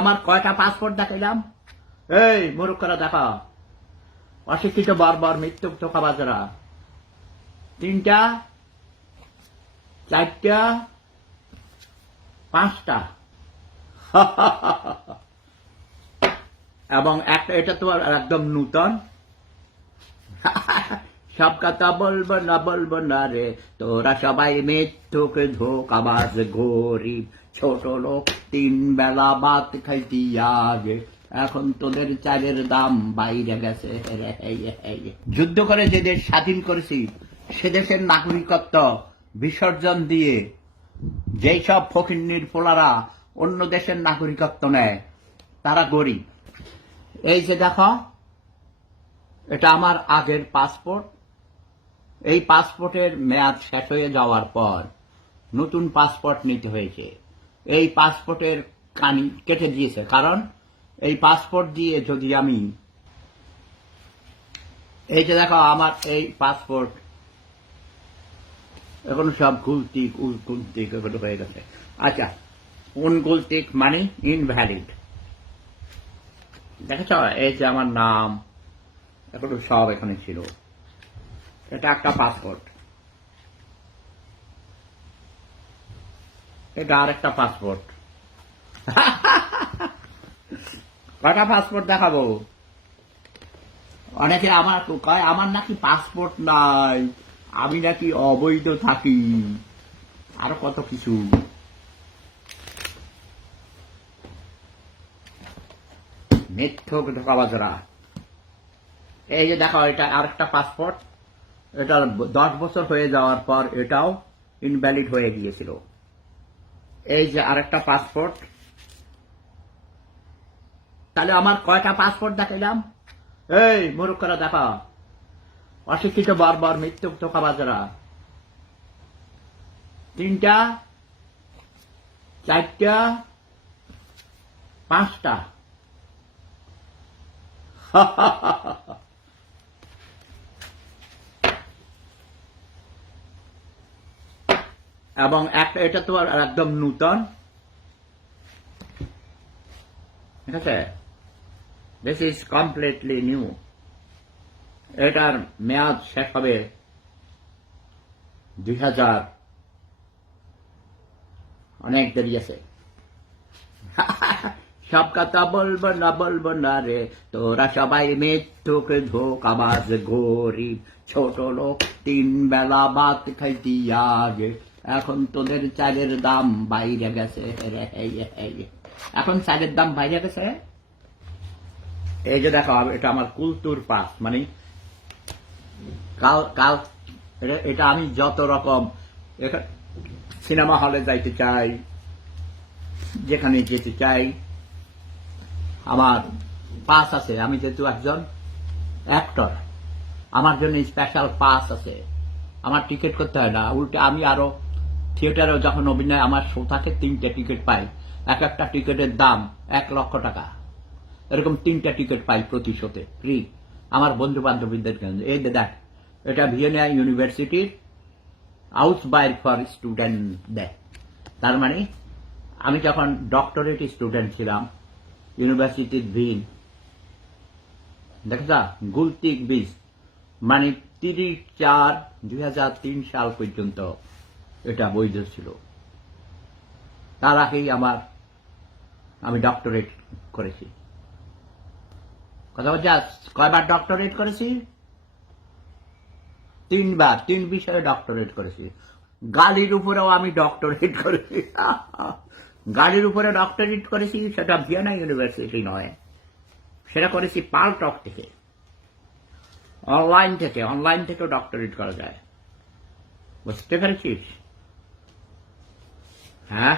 আমার কয়টা পাসপোর্ট দেখাইলাম? এই মূর্খরা দেখা, অশিক্ষিত বর্বর মৃত্যু ধোঁকাবাজরা। 3টা, 4টা, 5টা এবং একটা, এটা তো একদম নূতন। সব কথা বলবো না রে, তোরা সবাই মিথ্যুক ধোঁকাবাজ গরিব ছোট লোক, 3 বেলা ভাত খাইতি আগে, এখন তোদের চালের দাম বাইরে গেছে। যুদ্ধ করে যে দেশ স্বাধীন করেছি সে দেশের নাগরিকত্ব বিসর্জন দিয়ে যেই সব ফকিন্নির পোলারা অন্য দেশের নাগরিকত্ব নেয় তারা গরিব। এই যে দেখো, এটা আমার আগের পাসপোর্ট। এই পাসপোর্টের মেয়াদ শেষ হয়ে যাওয়ার পর নতুন পাসপোর্ট নিতে হয়েছে। এই পাসপোর্টের কানি কেটে দিয়েছে, কারণ এই পাসপোর্ট দিয়ে যদি আমি, এই যে দেখো আমার এই পাসপোর্ট এখন সব গুলতিক উলগুলতিক এগুলো হয়ে গেছে। আচ্ছা, উনগুলতিক মানে ইনভ্যালিড। দেখেছ, এই যে আমার নাম এগুলো সব এখানে ছিল। এটা একটা পাসপোর্ট, এটা আর একটা পাসপোর্ট। কটা পাসপোর্ট দেখাবো? অনেকে আমার কয় আমার নাকি পাসপোর্ট নাই, আমি নাকি অবৈধ থাকি, আরো কত কিছু। মিথ্যুক ধোঁকাবাজরা। এই যে দেখো, এটা আরেকটা পাসপোর্ট। এটা 10 বছর হয়ে যাওয়ার পর এটাও ইনভ্যালিড হয়ে গিয়েছিল। এই যে আরেকটা পাসপোর্ট। তাহলে আমার কয়টা পাসপোর্ট দেখাইলাম? এই মূর্খরা দেখা, অশিক্ষিত বর্বর মৃত্যু ধোঁকাবাজরা। 3টা, 4টা, 5টা এবং একটা, এটা তো একদম নূতন। ঠিক আছে, দিস ইজ কমপ্লিটলি নিউ। এটার মেয়াদ শেষ হবে 2000, অনেক দেরি আছে। সব কথা বলবো না রে, তোরা সবাই মিথ্যুক ধোঁকাবাজ গরিব ছোট লোক, 3 বেলা ভাত খাইতি আগে, এখন তোদের চালের দাম বাইরে গেছে। এখন চালের দাম বাইরে গেছে। এই যে দেখো, এটা আমার কুলতুর পাস, মানে কাল এটা আমি যত রকম সিনেমা হলে যাইতে চাই, যেখানে যেতে চাই, আমার পাস আছে। আমি যেহেতু একজন অ্যাক্টর, আমার জন্য স্পেশাল পাস আছে। আমার টিকিট করতে হয় না, উল্টে আমি আরো থিয়েটারে যখন অভিনয় আমার শো থাকে 3টে টিকিট পাই। এক একটা টিকিটের দাম 1 লক্ষ টাকা। এরকম 3টা টিকিট পাই প্রতি শোতে ফ্রি আমার বন্ধু বান্ধবীদের জন্য। এই দেখ, এটা ভিয়েনা ইউনিভার্সিটির আউসবাইর ফর স্টুডেন্ট দেয়। তার মানে আমি যখন ডক্টরেট স্টুডেন্ট ছিলাম ইউনিভার্সিটির ভিন, দেখেছা, গুলতিক বীজ মানে 30/4/2003 সাল পর্যন্ত এটা বৈধ ছিল। তার আগেই আমি ডক্টরেট করেছি। কথা বলছি, কয়বার ডক্টরেট করেছি? 3 বার, 3 বিষয়ে ডক্টরেট করেছি। গালির উপরেও আমি ডক্টরেট করেছি। গালির উপরে ডক্টরেট করেছি, সেটা ভিয়েনা ইউনিভার্সিটি নয়, সেটা করেছি পালটক থেকে, অনলাইন থেকেও ডক্টরেট করা যায়। বুঝতে পেরেছিস? হ্যাঁ।